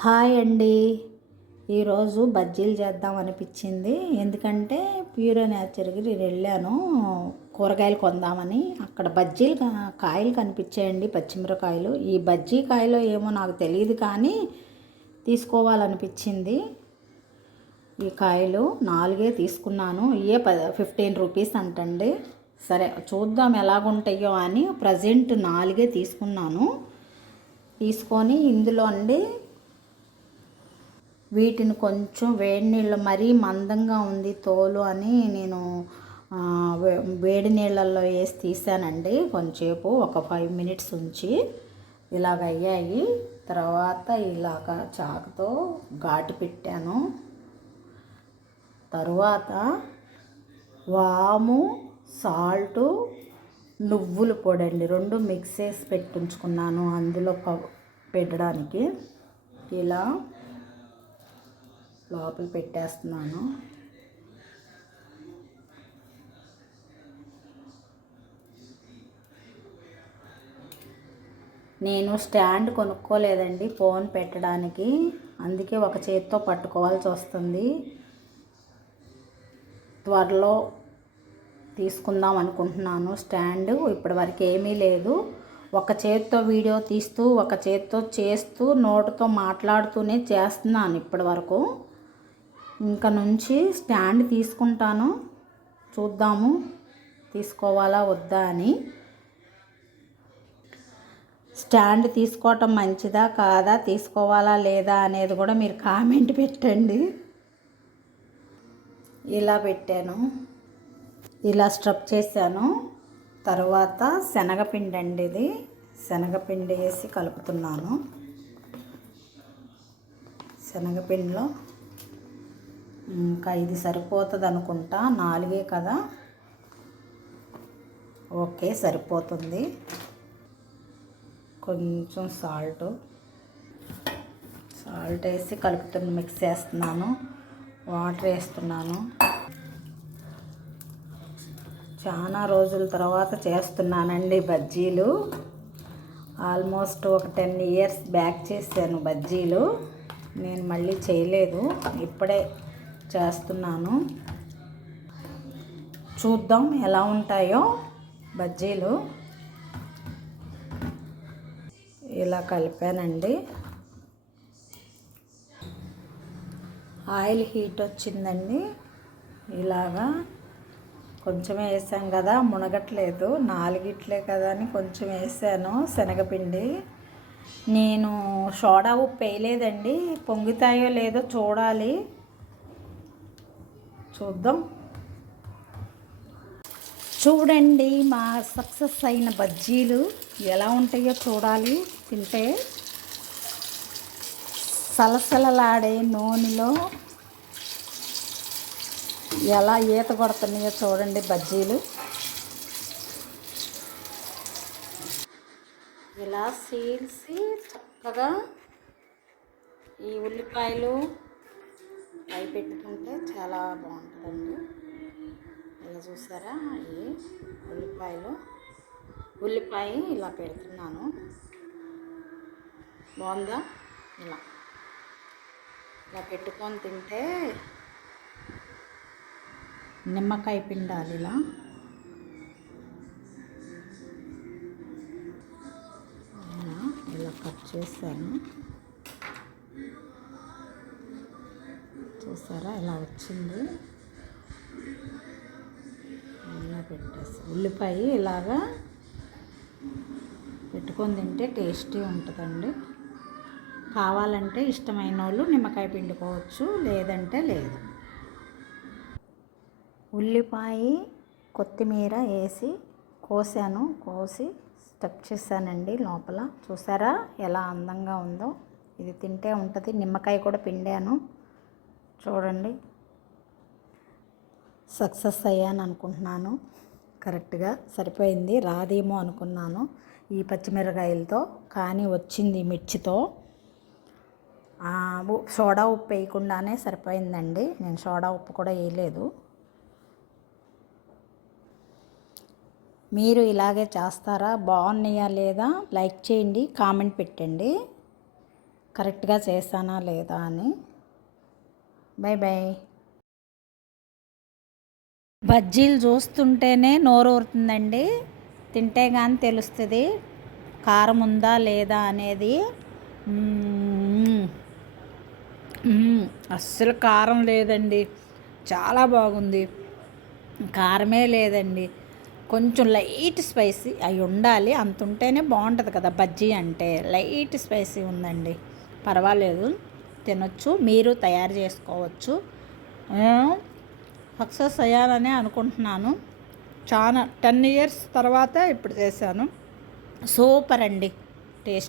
Hi అండి. ఈరోజు బజ్జీలు చేద్దాం అనిపించింది. ఎందుకంటే ప్యూర్ నేచర్కి నేను వెళ్ళాను. కూరగాయలు కొందామని. అక్కడ బజ్జీలు కా- కాయలు కనిపించాయండి పచ్చిమిరకాయలు ఈ బజ్జీ కాయలు ఏమో నాకు తెలియదు కానీ తీసుకోవాలనిపించింది. ఈ కాయలు నాలుగే తీసుకున్నాను. ఇవే ప ఫిఫ్టీన్ రూపీస్ అంటండి. సరే చూద్దాం ఎలాగుంటాయో అని ప్రజెంట్ నాలుగే తీసుకున్నాను. తీసుకొని ఇందులో అండి వీటిని కొంచెం వేడి నీళ్ళు మరీ మందంగా ఉంది తోలు అని నేను వేడి నీళ్ళల్లో వేసి తీసానండి. కొంచెంసేపు ఒక ఫైవ్ మినిట్స్ ఉంచి ఇలాగ అయ్యాయి. తర్వాత ఇలాగ చాకుతో ఘాటు పెట్టాను. తరువాత వాము సాల్టు నువ్వుల పొడి అండి. రెండు మిక్స్ చేసి పెట్టుంచుకున్నాను అందులో పెట్టడానికి. ఇలా లోపల పెట్టేస్తున్నాను. నేను స్టాండ్ కొనుక్కోలేదండి ఫోన్ పెట్టడానికి. అందుకే ఒక చేతితో పట్టుకోవాల్సి వస్తుంది. త్వరలో తీసుకుందాం అనుకుంటున్నాను స్టాండ్. ఇప్పటివరకు ఏమీ లేదు. ఒక చేత్తో వీడియో తీస్తూ ఒక చేత్తో చేస్తూ నోటితో మాట్లాడుతూనే చేస్తున్నాను ఇప్పటి వరకు. ఇంకా నుంచి స్టాండ్ తీసుకుంటాను. చూద్దాము. తీసుకోవాలా వద్దా అని. స్టాండ్ తీసుకోవటం మంచిదా కాదా? తీసుకోవాలా లేదా అనేది కూడా మీరు కామెంట్ పెట్టండి. ఇలా పెట్టాను. ఇలా స్ట్రప్ చేశాను. తర్వాత శనగపిండి అండి ఇది. శనగపిండి వేసి కలుపుతున్నాను. శనగపిండిలో ఇంకా ఇది సరిపోతుంది అనుకుంటా నాలుగే కదా? ఓకే సరిపోతుంది. కొంచెం సాల్ట్. సాల్ట్ వేసి కలుపుతున్న మిక్స్ చేస్తున్నాను. వాటర్ వేస్తున్నాను. చాలా రోజుల తర్వాత చేస్తున్నానండి బజ్జీలు. ఆల్మోస్ట్ ఒక టెన్ ఇయర్స్ బ్యాక్ చేశాను బజ్జీలు. నేను మళ్ళీ చేయలేదు. ఇప్పుడే చేస్తున్నాను. చూద్దాం ఎలా ఉంటాయో బజ్జీలు. ఇలా కలిపానండి. ఆయిల్ హీట్ వచ్చిందండి. ఇలాగా కొంచెం వేసాం కదా మునగట్లేదు. నాలుగిట్లే కదా అని కొంచెం వేసాను శనగపిండి. నేను సోడా ఉప్పు వేయలేదండి. పొంగుతాయో లేదో చూడాలి. చూద్దాం. చూడండి మా సక్సెస్ అయిన బజ్జీలు ఎలా ఉంటాయో చూడాలి. తింటే సలసలలాడే నూనెలో ఎలా ఈత కొడుతున్నాయో చూడండి బజ్జీలు. ఇలా సీల్సి చక్కగా ఈ ఉల్లిపాయలు పై పెట్టుకుంటే చాలా బాగుంటుందండి. ఇలా చూసారా? ఇవి ఉల్లిపాయలు. ఉల్లిపాయ ఇలా పెడుతున్నాను. బాగుందా? ఇలా. ఇలా పెట్టుకొని తింటే నిమ్మకాయ పిండాలి ఇలా. ఇలా ఇలా కట్ చేశాను. చూసారా? ఇలా వచ్చింది. ఇలా పెట్టేసి ఉల్లిపాయ ఇలాగా పెట్టుకొని తింటే టేస్టీ ఉంటుందండి. కావాలంటే ఇష్టమైన వాళ్ళు నిమ్మకాయ పిండుకోవచ్చు లేదంటే లేదు. ఉల్లిపాయ కొత్తిమీర వేసి కోసాను. కోసి స్టెప్ చేశానండి లోపల. చూసారా? ఎలా అందంగా ఉందో. ఇది తింటే ఉంటుంది. నిమ్మకాయ కూడా పిండాను. చూడండి. సక్సెస్ అయ్యాను అనుకుంటున్నాను. కరెక్ట్గా సరిపోయింది. రాదేమో అనుకున్నాను ఈ పచ్చిమిరకాయలతో కానీ వచ్చింది మిర్చితో. సోడా ఉప్పు వేయకుండానే సరిపోయిందండి. నేను సోడా ఉప్పు కూడా వేయలేదు. మీరు ఇలాగే చేస్తారా? బాగున్నాయా లేదా? లైక్ చేయండి కామెంట్ పెట్టండి. కరెక్ట్గా చేశానా లేదా అని. బై బాయ్ బజ్జీలు చూస్తుంటేనే నోరు ఊరుతుందండి తింటే కానీ తెలుస్తుంది. కారం ఉందా లేదా అనేది. అస్సలు కారం లేదండి. చాలా బాగుంది. కారమే లేదండి. కొంచెం లైట్ స్పైసీ అవి ఉండాలి. అంత ఉంటేనే బాగుంటుంది కదా బజ్జీ అంటే. లైట్ స్పైసీ ఉందండి. పర్వాలేదు. తినొచ్చు మీరు తయారు చేసుకోవచ్చు. సక్సెస్ అయ్యానని అనుకుంటున్నాను. చాలా టెన్ ఇయర్స్ తర్వాత ఇప్పుడు చేశాను. సూపర్ అండి. టేస్ట్.